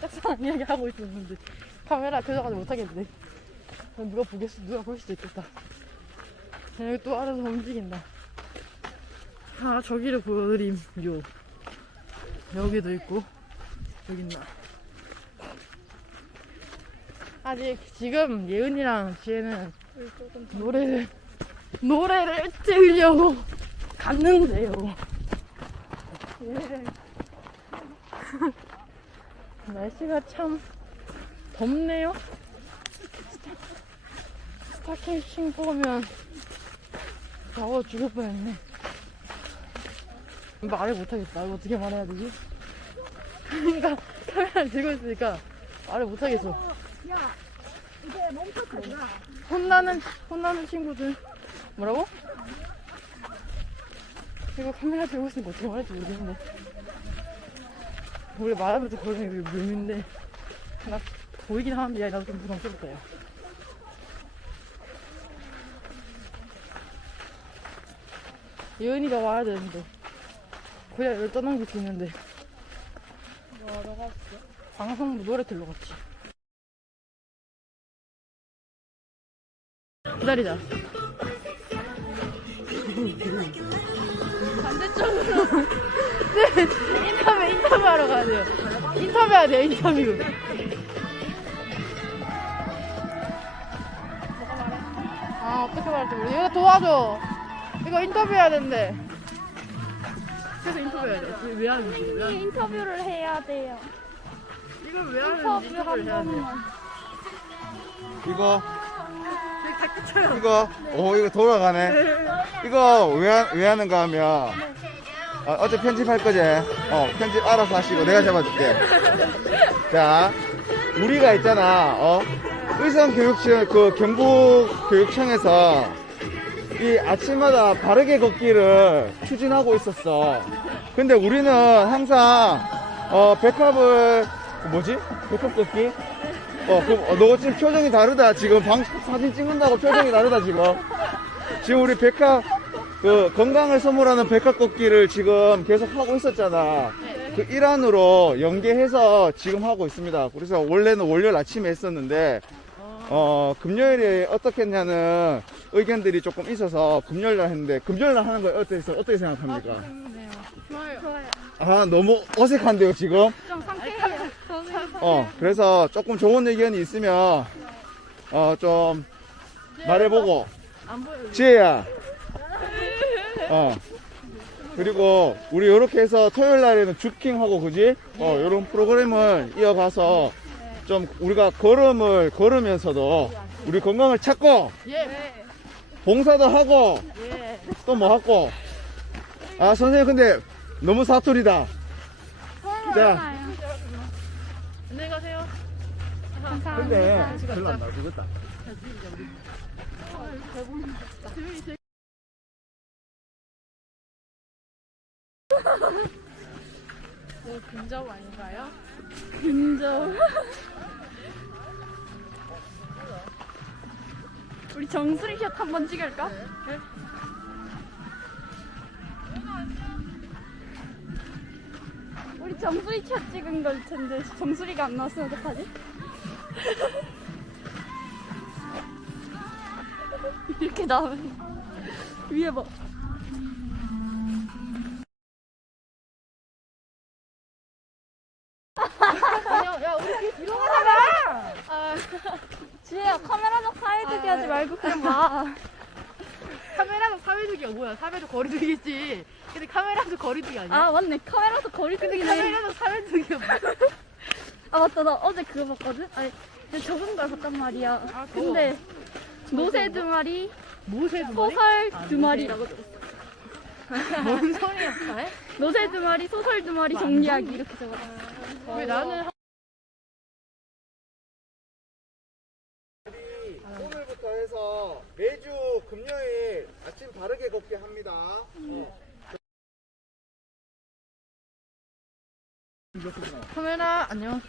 짝사랑 이야기 하고 있었는데 카메라 켜져가지고 못하겠네. 누가 보겠어? 누가 볼 수도 있겠다. 여기 또 알아서 움직인다. 아 저기를 보여드림 요 여기도 있고 여기 있나 아직 지금 예은이랑 지혜는 노래를 노래를 들려고 갔는데요 예. 날씨가 참 덥네요 스타킹 신고 오면 더워 죽을 뻔했네 말을 못하겠다. 어떻게 말해야 되지? 그러니까 카메라를 들고 있으니까 말을 못하겠어. 혼나는 혼나는 친구들 뭐라고? 이거 카메라 들고 있으니까 어떻게 말할지 모르겠는데. 원래 말하면서 그러는 게 묘미인데 나 보이긴 하는데 야 나도 좀 부담스럽다 야. 예은이가 와야 되는데 그냥 여기 떠넘길 수 있는데 뭐하러 갔어? 방송 노래 들러 갔지. 기다리자. 반대쪽으로. 네, 가야 돼요. 인터뷰 해야 돼요, 인터뷰. 아, 어떻게 말할지 모르겠어. 이거 도와줘. 이거 인터뷰 해야 된대. 그래서 인터뷰 해야 돼. 이거 왜 하는지. 왜 하는지. 인터뷰를 해야 돼요. 이걸 왜 하는지 인터뷰 인터뷰를 한 해야 돼. 번만. 이거 여기 다 끝쳐요. 이거 오 이거 돌아가네 이거 왜, 하- 왜 하는가 하면 어, 어제 편집할 거지? 어 편집 알아서 하시고 내가 잡아줄게. 자 우리가 있잖아 어? 의성교육청 그 경북교육청에서 이 아침마다 바르게 걷기를 추진하고 있었어. 근데 우리는 항상 어 백합을 그 뭐지? 백합 걷기? 어, 그, 어, 너 지금 표정이 다르다. 지금 방, 사진 찍는다고 표정이 다르다, 지금. 지금 우리 백합, 그, 건강을 선물하는 백합 걷기를 지금 계속 하고 있었잖아. 그 일환으로 연계해서 지금 하고 있습니다. 그래서 원래는 월요일 아침에 했었는데, 어, 금요일에 어떻게 했냐는 의견들이 조금 있어서 금요일 날 했는데, 금요일 날 하는 거 어떻게, 어떻게 생각합니까? 좋네요. 좋아요. 좋아요. 아, 너무 어색한데요, 지금? 좀 상쾌해요. 어, 그래서 조금 좋은 의견이 있으면, 어, 좀 말해보고. 안 보여요. 지혜야. 어. 그리고 우리 이렇게 해서 토요일 날에는 주킹하고, 그지? 어, 요런 프로그램을 이어가서 좀 우리가 걸음을 걸으면서도 우리 건강을 찾고, 예. 봉사도 하고, 예. 또 뭐 하고. 아, 선생님, 근데 너무 사투리다. 자. 안녕히 가세요. 감사합니다. 별로 안 나쁘겠다. 이거 근접 아닌가요? 근접. 우리 정수리 샷 한번 찍을까? 우리 정수리 샷 찍은 걸 텐데 정수리가 안 나왔으면 어떡하지? 이렇게 나오면 위에 봐. 지혜야 카메라 좀 사이드기 하지 말고 그냥 봐. 카메라는 사회적이야 뭐야? 사회적 거리두기겠지. 근데 카메라도 거리두기 아니야? 아 맞네 카메라도 거리두기네. 카메라는 사회적이야 뭐야? 아 맞다 나 어제 그거 봤거든? 아니 근데 적은 걸 봤단 말이야. 아, 그거. 근데 노새 두 마리, 모세 두 마리? 소설 아, 두 적었어. 뭔 소리야? 아, 노새 두 마리, 소설 두 마리 정리하기 이렇게 적었어. 왜 나는 한- 오늘부터 해서 매주 금요일 아침 걷기 합니다. 어. 카메라 안녕.